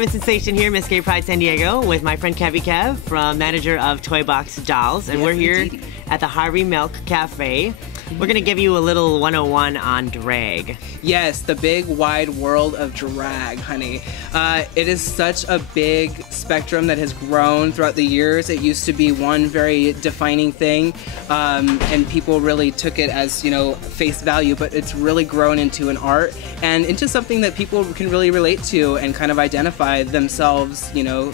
Diamond Sin-Sation here, Miss Gay Pride San Diego, with my friend Kevi Kev, from manager of Toy Box Dolls, and we're here at the Harvey Milk Cafe. We're gonna give you a little 101 on drag. Yes, the big wide world of drag, honey. It is such a big spectrum that has grown throughout the years. It used to be one very defining thing, and people really took it as, you know, face value, but it's really grown into an art and into something that people can really relate to and kind of identify themselves, you know,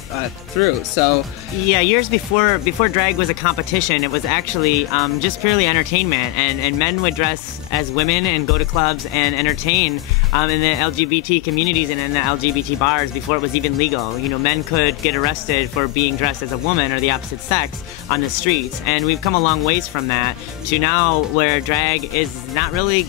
through. So yeah, years before drag was a competition, it was actually just purely entertainment, and men would dress as women and go to clubs and entertain in the LGBT communities and in the LGBT bars before it was even legal. You know, men could get arrested for being dressed as a woman or the opposite sex on the streets, and we've come a long ways from that to now where drag is not really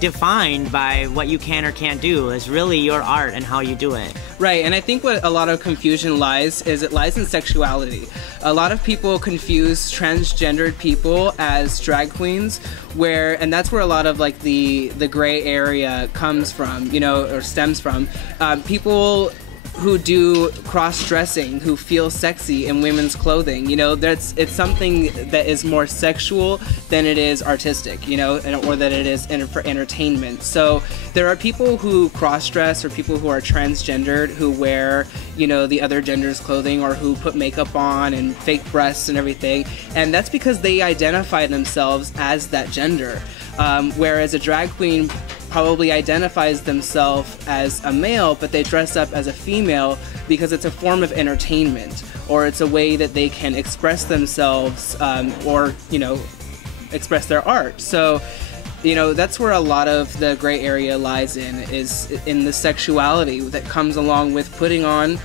defined by what you can or can't do. It's really your art and how you do it. Right, and I think what a lot of confusion lies is it lies in sexuality. A lot of people confuse transgendered people as drag queens, and that's where a lot of like the gray area comes from, you know, or stems from. People who do cross-dressing, who feel sexy in women's clothing, you know, it's something that is more sexual than it is artistic, you know, or that it is for entertainment. So there are people who cross-dress or people who are transgendered who wear, you know, the other gender's clothing, or who put makeup on and fake breasts and everything, and that's because they identify themselves as that gender. Whereas a drag queen probably identifies themselves as a male, but they dress up as a female because it's a form of entertainment, or it's a way that they can express themselves, or, you know, express their art. So, you know, that's where a lot of the gray area lies is in the sexuality that comes along with putting on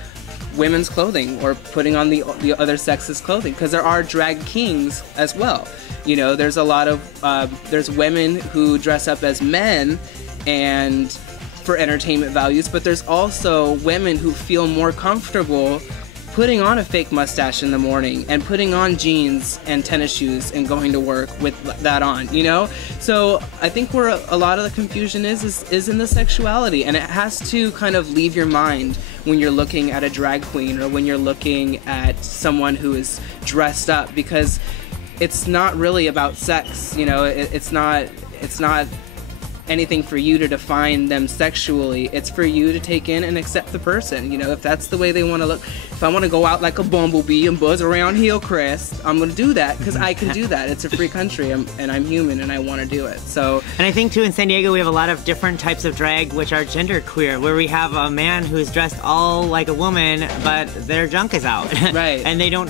women's clothing or putting on the other sex's clothing, because there are drag kings as well. You know, there's a lot of there's women who dress up as men and for entertainment values, but there's also women who feel more comfortable putting on a fake mustache in the morning and putting on jeans and tennis shoes and going to work with that on, you know? So I think where a lot of the confusion is in the sexuality, and it has to kind of leave your mind when you're looking at a drag queen or when you're looking at someone who is dressed up, because it's not really about sex, you know? It's not anything for you to define them sexually. It's for you to take in and accept the person. You know, if that's the way they want to look. If I want to go out like a bumblebee and buzz around Hillcrest, I'm going to do that because I can do that. It's a free country, and I'm human, and I want to do it. So, and I think too, in San Diego we have a lot of different types of drag which are genderqueer, where we have a man who's dressed all like a woman but their junk is out. Right. And they don't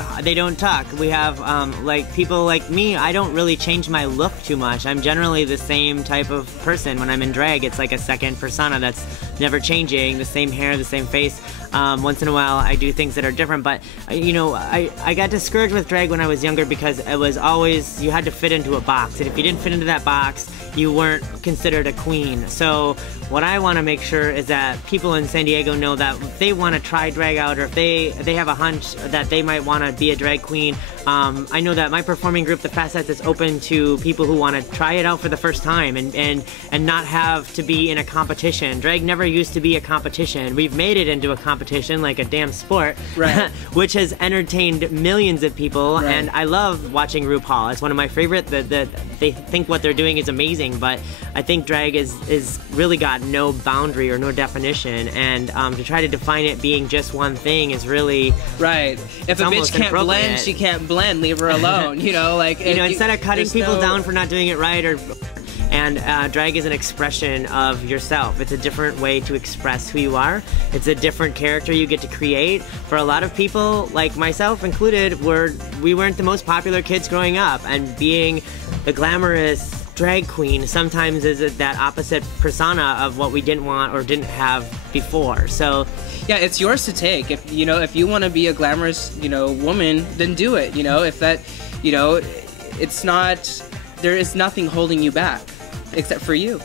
talk. We have like people like me. I don't really change my look too much. I'm generally the same type of person. When I'm in drag, it's like a second persona that's never changing, the same hair, the same face. Once in a while I do things that are different, but you know, I got discouraged with drag when I was younger because it was always, you had to fit into a box, and if you didn't fit into that box, you weren't considered a queen. So what I want to make sure is that people in San Diego know that if they want to try drag out, or if they have a hunch that they might want to be a drag queen, I know that my performing group, the Facets, is open to people who want to try it out for the first time and not have to be in a competition. Drag never used to be a competition. We've made it into a competition, like a damn sport, right. which has entertained millions of people, right. And I love watching RuPaul. It's one of my favorite. That they think what they're doing is amazing, but I think drag is really got no boundary or no definition, and to try to define it being just one thing is really right. If a bitch can't blend, she can't blend. Leave her alone. You know, like, you know, instead of cutting people down for not doing it right, and drag is an expression of yourself. It's a different way to express who you are. It's a different character you get to create. For a lot of people, like myself included, we weren't the most popular kids growing up, and being the glamorous drag queen sometimes is that opposite persona of what we didn't want or didn't have before. So yeah, it's yours to take. If you know, if you want to be a glamorous, you know, woman, then do it. You know, if that, you know, it's not, there is nothing holding you back except for you.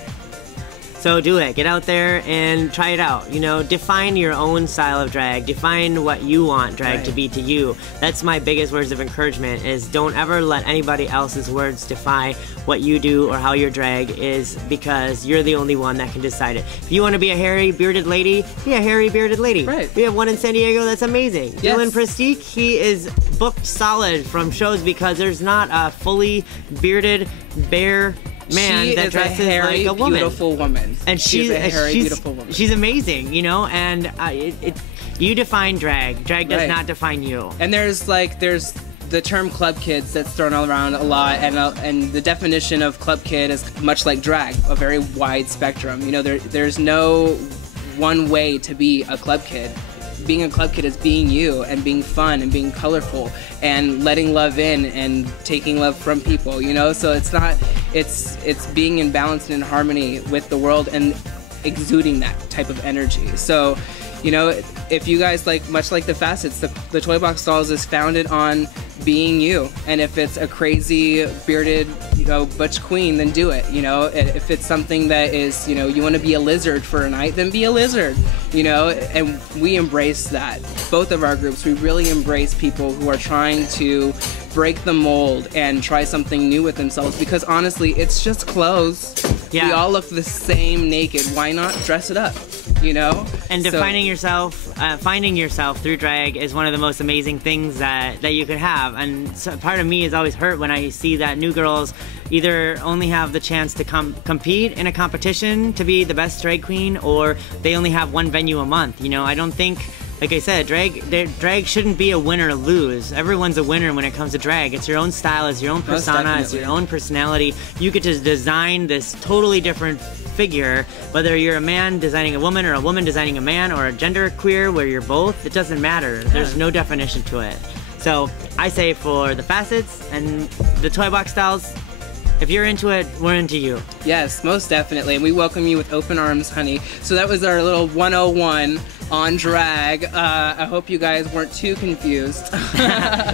So do it. Get out there and try it out. You know, define your own style of drag. Define what you want drag to be to you. That's my biggest words of encouragement, is don't ever let anybody else's words define what you do or how your drag is, because you're the only one that can decide it. If you want to be a hairy bearded lady, be a hairy bearded lady. Right. We have one in San Diego that's amazing. Yes. Dylan Prestique, he is booked solid from shows because there's not a fully bearded bare man that dresses like a woman. Beautiful woman. And she's a hairy, beautiful woman. She's amazing, you know. And you define drag. Drag does not define you. And there's the term club kids that's thrown around a lot, and the definition of club kid is much like drag, a very wide spectrum. You know, there's no one way to be a club kid. Being a club kid is being you and being fun and being colorful and letting love in and taking love from people, you know? So it's being in balance and in harmony with the world and exuding that type of energy. So, you know, if you guys much like the Facets, the Toy Box Dolls is founded on being you. And if it's a crazy bearded, you know, butch queen, then do it. You know, if it's something that is, you know, you want to be a lizard for a night, then be a lizard. You know, and we embrace that. Both of our groups, we really embrace people who are trying to break the mold and try something new with themselves, because honestly, it's just clothes. Yeah. We all look the same naked. Why not dress it up? You know? And defining yourself, finding yourself through drag is one of the most amazing things that you could have. And so part of me is always hurt when I see that new girls either only have the chance to compete in a competition to be the best drag queen, or they only have one venue a month. You know, I don't think, like I said, drag shouldn't be a win or a lose. Everyone's a winner when it comes to drag. It's your own style, it's your own persona, it's your own personality. You get to design this totally different figure, whether you're a man designing a woman or a woman designing a man, or a gender queer where you're both. It doesn't matter. There's no definition to it. So I say for the Facets and the Toy Box Dolls, if you're into it, we're into you. Yes, most definitely. And we welcome you with open arms, honey. So that was our little 101 on drag. I hope you guys weren't too confused.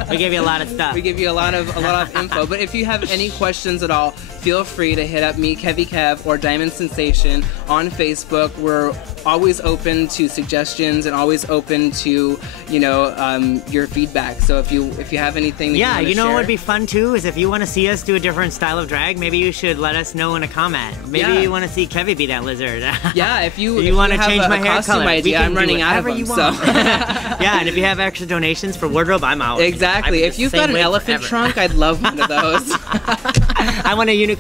We gave you a lot of stuff. We gave you a lot of info. But if you have any questions at all, feel free to hit up me, Kevi Kev, or Diamond Sin-Sation on Facebook. We're always open to suggestions and always open to, you know, your feedback. So if you have anything that you want to share. What would be fun too is if you want to see us do a different style of drag, maybe you should let us know in a comment. Maybe you want to see Kevi be that lizard. Yeah, if you want to change my hair color, idea, I'm running out of them. So yeah, and if you have extra donations for wardrobe, I'm out. Exactly. If you've got an elephant trunk, I'd love one of those. I want a unicorn.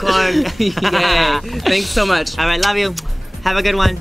Yay. Thanks so much. All right, love you. Have a good one.